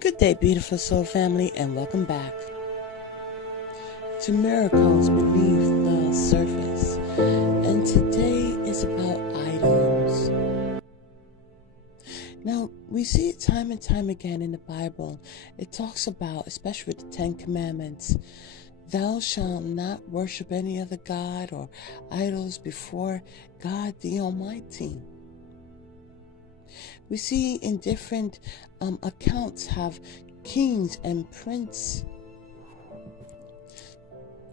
Good day, beautiful soul family, and welcome back to Miracles Beneath the Surface. And today is about idols. Now, we see it time and time again in the Bible. It talks about, especially with the Ten Commandments, thou shalt not worship any other God or idols before God the Almighty. We see in different accounts have kings and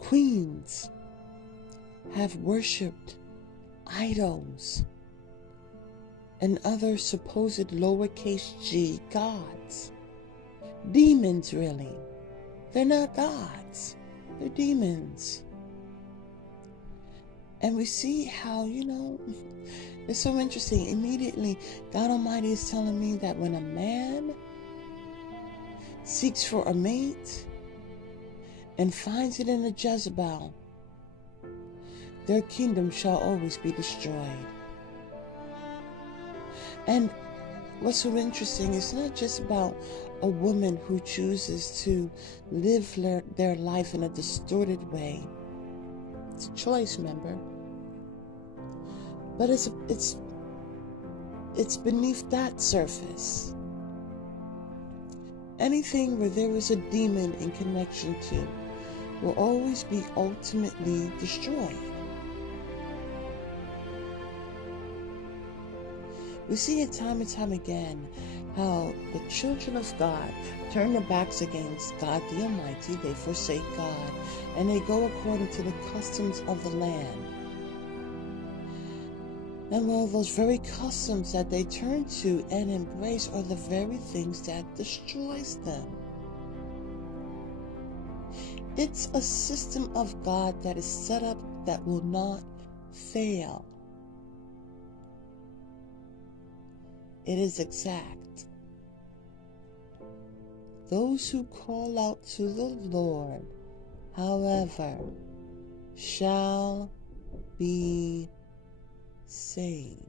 queens have worshipped idols and other supposed lowercase g gods. Demons, really. They're not gods. They're demons. And we see how, it's so interesting. Immediately, God Almighty is telling me that when a man seeks for a mate and finds it in a Jezebel, their kingdom shall always be destroyed. And what's so interesting, it's not just about a woman who chooses to live their life in a distorted way. It's a choice, remember? But it's beneath that surface. Anything where there is a demon in connection to will always be ultimately destroyed. We see it time and time again how the children of God turn their backs against God the Almighty. They forsake God and they go according to the customs of the land. And well, those very customs that they turn to and embrace are the very things that destroys them. It's a system of God that is set up that will not fail. It is exact. Those who call out to the Lord, however, shall be saved.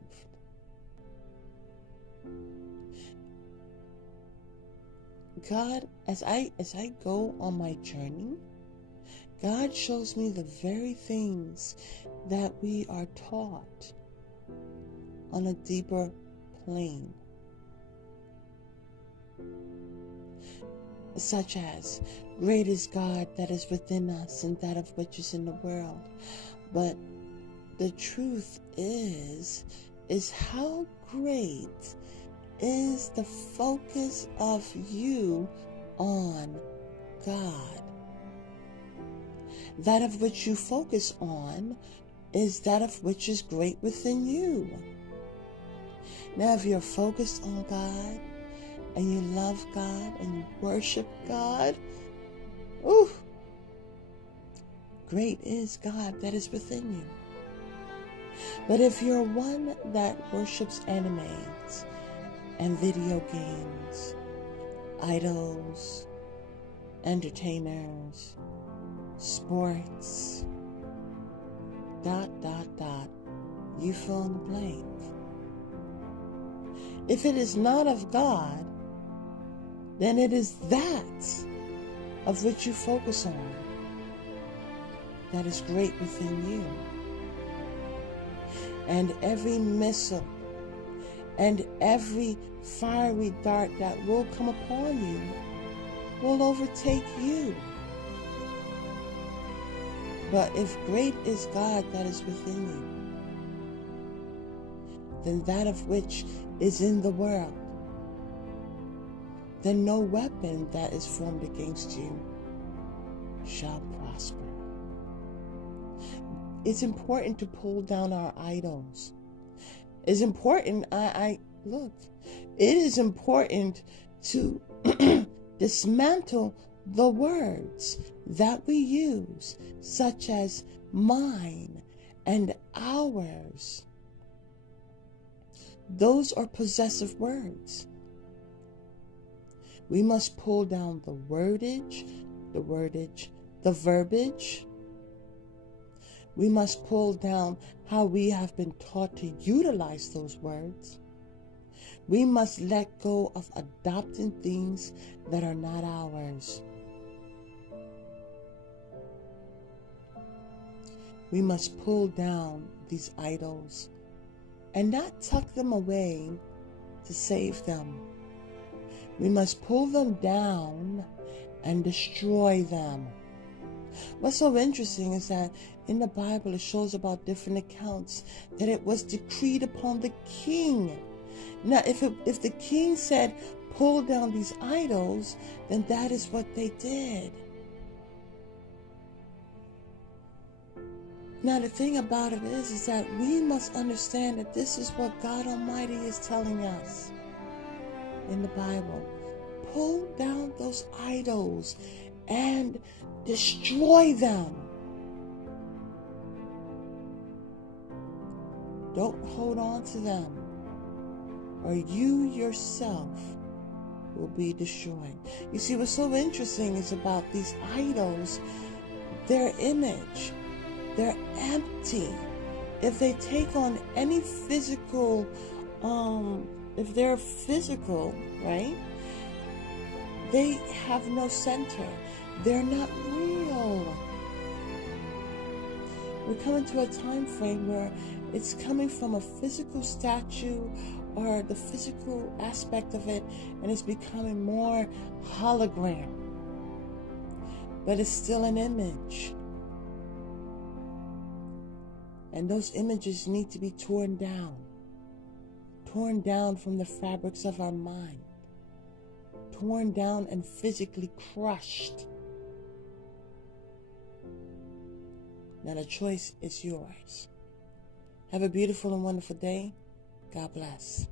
God, as I go on my journey, God shows me the very things that we are taught on a deeper plane, such as great is God that is within us and that of which is in the world. But the truth is how great is the focus of you on God. That of which you focus on is that of which is great within you. Now, if you're focused on God and you love God and you worship God, great is God that is within you. But if you're one that worships animes and video games, idols, entertainers, sports, ... you fill in the blank. If it is not of God, then it is that of which you focus on that is great within you. And every missile and every fiery dart that will come upon you will overtake you. But if great is God that is within you, then that of which is in the world, then no weapon that is formed against you shall prosper. It's important to pull down our idols. It's important, look, it is important to dismantle the words that we use, such as mine and ours. Those are possessive words. We must pull down the verbiage. We must pull down how we have been taught to utilize those words. We must let go of adopting things that are not ours. We must pull down these idols and not tuck them away to save them. We must pull them down and destroy them. What's so interesting is that in the Bible it shows about different accounts that it was decreed upon the king. Now, if the king said, pull down these idols, then that is what they did. Now, the thing about it is that we must understand that this is what God Almighty is telling us in the Bible. Pull down those idols and destroy them. Don't hold on to them, or you yourself will be destroyed. You see, what's so interesting is about these idols, their image, they're empty. If they take on any physical, if they're physical, right, they have no center. They're not real. We're coming to a time frame where it's coming from a physical statue or the physical aspect of it, and it's becoming more hologram. But it's still an image. And those images need to be torn down from the fabrics of our mind, torn down and physically crushed. Now the choice is yours. Have a beautiful and wonderful day. God bless.